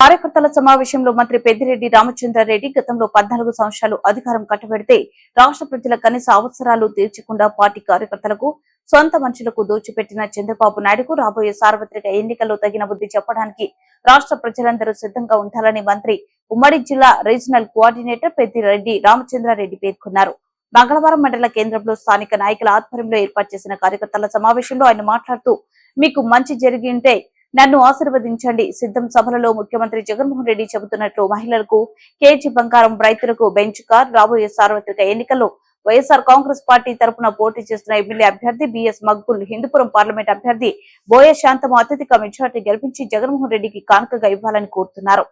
కార్యకర్తల సమావేశంలో మంత్రి పెద్దిరెడ్డి రామచంద్రారెడ్డి గతంలో పద్నాలుగు సంవత్సరాలు అధికారం కట్టబెడితే రాష్ట్ర ప్రజల కనీస అవసరాలు తీర్చకుండా పార్టీ కార్యకర్తలకు సొంత మనుషులకు దోచిపెట్టిన చంద్రబాబు నాయుడుకు రాబోయే సార్వత్రిక ఎన్నికల్లో తగిన బుద్ధి చెప్పడానికి రాష్ట్ర ప్రజలందరూ సిద్ధంగా ఉండాలని మంత్రి ఉమ్మడి జిల్లా రీజనల్ కోఆర్డినేటర్ పెద్దిరెడ్డి రామచంద్రారెడ్డి పేర్కొన్నారు. మంగళవారం మండల కేంద్రంలో స్థానిక నాయకుల ఆధ్వర్యంలో ఏర్పాటు చేసిన కార్యకర్తల సమావేశంలో ఆయన మాట్లాడుతూ మీకు మంచి జరిగింటే నన్ను ఆశీర్వదించండి. సిద్ధం సభలలో ముఖ్యమంత్రి జగన్మోహన్ రెడ్డి చెబుతున్నట్లు మహిళలకు కేజీ బంగారం రైతులకు బెంచ్ కార్ రాబోయే సార్వత్రిక ఎన్నికల్లో వైఎస్ఆర్ కాంగ్రెస్ పార్టీ తరఫున పోటీ చేస్తున్న ఎమ్మెల్యే అభ్యర్థి బిఎస్ మగ్గుల్ హిందూపురం పార్లమెంట్ అభ్యర్థి బోయ శాంతము అత్యధిక మెజార్టీ గెలిపించి జగన్మోహన్ రెడ్డికి కానుకగా ఇవ్వాలని కోరుతున్నారు.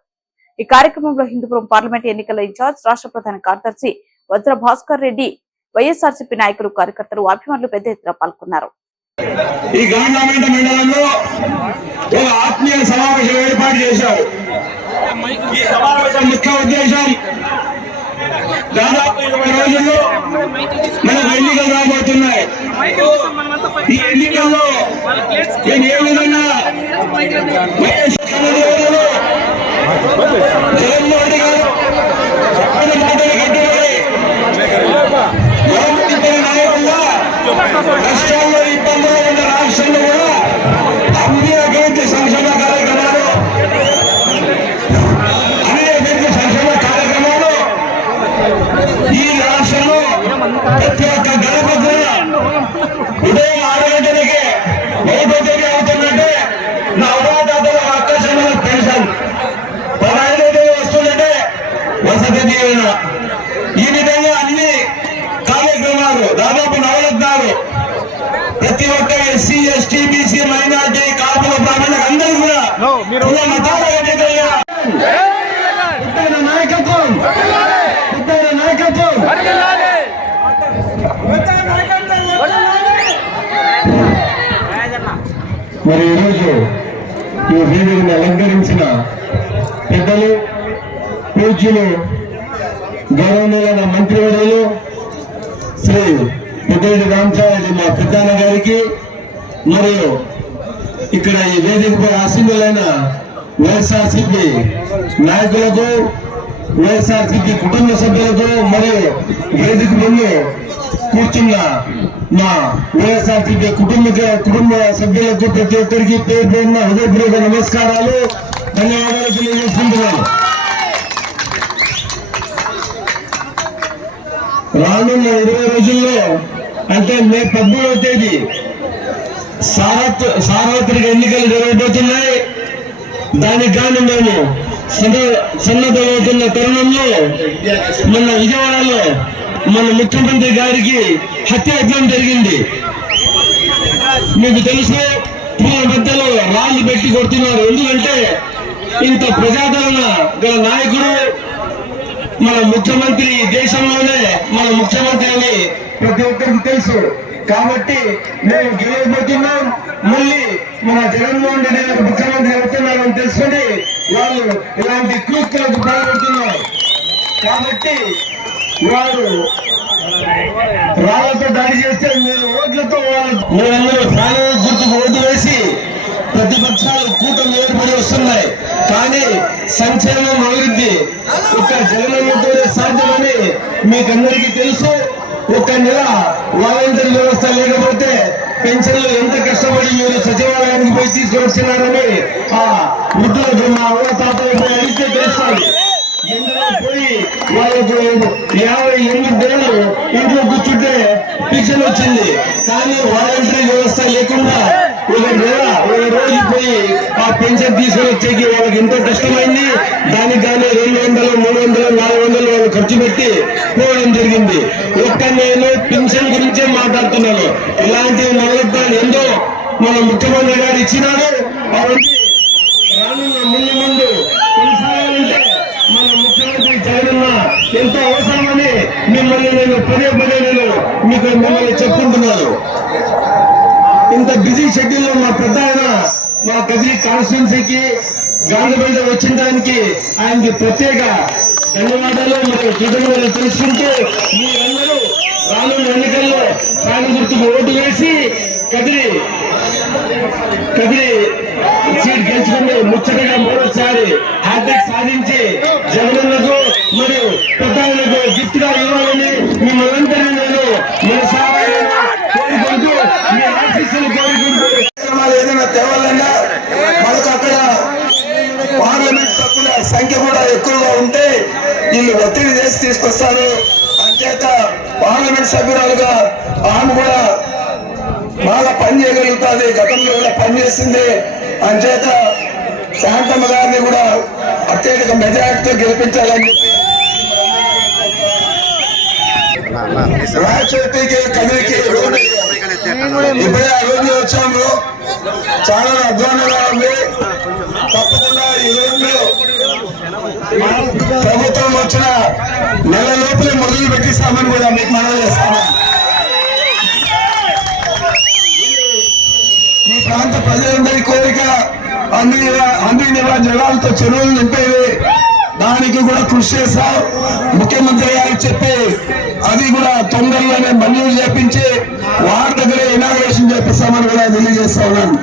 ఈ కార్యక్రమంలో హిందూపురం పార్లమెంట్ ఎన్నికల ఇన్ఛార్జ్ రాష్ట్ర ప్రధాన కార్యదర్శి వజ్ర భాస్కర్ రెడ్డి వైఎస్ఆర్సీపీ నాయకులు కార్యకర్తలు అభిమానులు పెద్ద ఎత్తున పాల్గొన్నారు. ఈ గవర్నమెంట్ మండలంలో ఒక ఆత్మీయ సమావేశం ఏర్పాటు చేశారు. ఈ సమావేశం ముఖ్య ఉద్దేశం దాదాపు ఇరవై రోజుల్లో మనకు ఎన్నికలు రాబోతున్నాయి. ఈ ఎన్నికల్లో నేను ఏ విధంగా వైఎస్ జగన్మోహన్ రెడ్డి గారు కట్టుబడి గవర్నమెంట్ నాయకులుగా కష్టాల్లో ఈ రాష్ట్రంలో ప్రతి ఒక్క గడప కూడా ఉదయం ఆరు గంటలకే ఒకటో తేదీ అవుతుందంటే నా అవాదాతల ఆకర్షణ పెన్షన్ పదహైదో తేదీ వస్తుందంటే వసతి దీవెన ఈ విధంగా అన్ని కార్యక్రమాలు దాదాపు నవరత్నాలు ప్రతి ఒక్క ఎస్సీ ఎస్టీ బీసీ మైనార్టీ కాపుల బ్రాహ్మణులకు అందరూ కూడా నాయకత్వం నాయకత్వం. మరి ఈరోజు ఈ వేదికను అలంకరించిన పెద్దలు పూజ్యులు గౌరవనీయులైన మంత్రివర్యులు శ్రీ పెద్దరెడ్డి రామచారెడ్డి మా పెద్దాన్న గారికి మరియు ఇక్కడ ఈ వేదికపై ఆశీనులైన వైఎస్ఆర్సీపీ నాయకులకు వైఎస్ఆర్సీపీ కుటుంబ సభ్యులకు మరియు వేదిక ముందు కూర్చున్న మా వైఎస్ఆర్సీపీ కుటుంబ కుటుంబ సభ్యులకు ప్రతి ఒక్కరికి పేరు పేరున హృదయపూర్వక నమస్కారాలు ధన్యవాదాలు తెలియజేసుకుంటున్నాను. రానున్న ఇరవై రోజుల్లో అంటే మే పద్మూడవ తేదీ. సార్వత్రిక ఎన్నికలు జరగబోతున్నాయి. దానికి గాను మేము సన్న- సన్నద్ధమవుతున్న తరుణంలో మన విజయవాడలో మన ముఖ్యమంత్రి గారికి హత్యాయత్నం జరిగింది. మీకు తెలుసు పూల మధ్యలో రాళ్ళు పెట్టి కొడుతున్నారు. ఎందుకంటే ఇంత ప్రజాదరణ గల నాయకుడు మన ముఖ్యమంత్రి దేశంలోనే మన ముఖ్యమంత్రి అని ప్రతి ఒక్కరికి తెలుసు. కాబట్టి మేము గెలవబోతున్నాం. మళ్ళీ మన జగన్మోహన్ రెడ్డి గారు ముఖ్యమంత్రి అవుతున్నారని తెలుసుకొని వాళ్ళు ఇలాంటి కృత్యులకు పాల్పడుతున్నారు. కాబట్టి వారు రాళ్ళతో దాడి చేస్తే మీరు ఓట్లతో వాళ్ళు మీరందరూ ఫ్యాన్ గుర్తుకు ఓటు ప్రతిపక్షాలు కూటమి ఏర్పడి వస్తున్నాయి. కానీ సంక్షేమం అభివృద్ధి ఒక జగనన్నతోనే సాధ్యమని మీకందరికీ తెలుసు. ఒక నెల వాలంటీర్ వ్యవస్థ లేకపోతే పెన్షన్లు ఎంత కష్టపడి మీరు సచివాలయానికి పోయి తీసుకొచ్చినారని ఆ వృద్ధులకు మా అవ్వ తాతలపై అడిగితే తెలుస్తుంది ఎందులో పోయి వాళ్ళకు యాభై ఎనిమిది నెలలు ఇంట్లో కూర్చుంటే పింఛన్ వచ్చింది. కానీ వాలంటీర్ వ్యవస్థ లేకుండా రోజు పోయి ఆ పెన్షన్ తీసుకొని వచ్చేకి వాళ్ళకి ఎంతో కష్టమైంది. దానికి కానీ రెండు వందలు మూడు వందలు నాలుగు వందలు వాళ్ళు ఖర్చు పెట్టి పోవడం జరిగింది ఒక్క నేను పెన్షన్ గురించే మాట్లాడుతున్నాను ఇలాంటి మొదలెట్టాలు ఎంతో మన ముఖ్యమంత్రి గారు ఇచ్చినారు రానున్న ముందు ముందు కొనసాగాలంటే మన ముఖ్యమంత్రి ఎంతో అవసరమని మిమ్మల్ని నేను పదే పదే నేను మీకు మిమ్మల్ని చెప్పుకుంటున్నాను. ఇంత బిజీ షెడ్యూల్లో మా పెద్ద ఆయన మా కదిరి కాన్స్టిట్యున్సీకి గాంధీపేట వచ్చిన దానికి ఆయనకి ప్రత్యేక ధన్యవాదాలు. మరియు కృతజ్ఞతలు తెలుసుకుంటూ మీరందరూ రానున్న ఎన్నికల్లో ఫ్యాన్ గుర్తుకు ఓటు వేసి కదిరి కదిరి సీట్ గెలుచుకుని ముచ్చటగా మూడోసారి ఒత్తిడి కూడా ఎక్కువగా ఉంటే వీళ్ళు ఒత్తిడి చేసి తీసుకొస్తారు. అంచేత పార్లమెంట్ సభ్యురాలుగా ఆమె కూడా బాగా పని చేయగలుగుతుంది గతంలో కూడా పనిచేసింది అంచేత శాంతమ్మ గారిని కూడా అత్యధిక మెజార్టీతో గెలిపించాలని చెప్పి రాయచోటికి కదిరికి ఇప్పుడే ఆ రోజు వచ్చాము. చాలా అధ్వానంగా ఉంది. తప్ప ప్రభుత్వం వచ్చిన నెల లోపలే మొదలు పెట్టిస్తామని కూడా మీకు మనం చేస్తాము ఈ ప్రాంత ప్రజలందరి కోరిక అన్ని అన్ని నివా- జలాలతో చెరువులు నింపేవి. దానికి కూడా కృషి చేస్తాం. ముఖ్యమంత్రి గారికి చెప్పి అది కూడా తొందరలోనే మంజూరు చేపించి వారి దగ్గర ఇనాగ్రేషన్ చేపిస్తామని కూడా తెలియజేస్తా ఉన్నాను.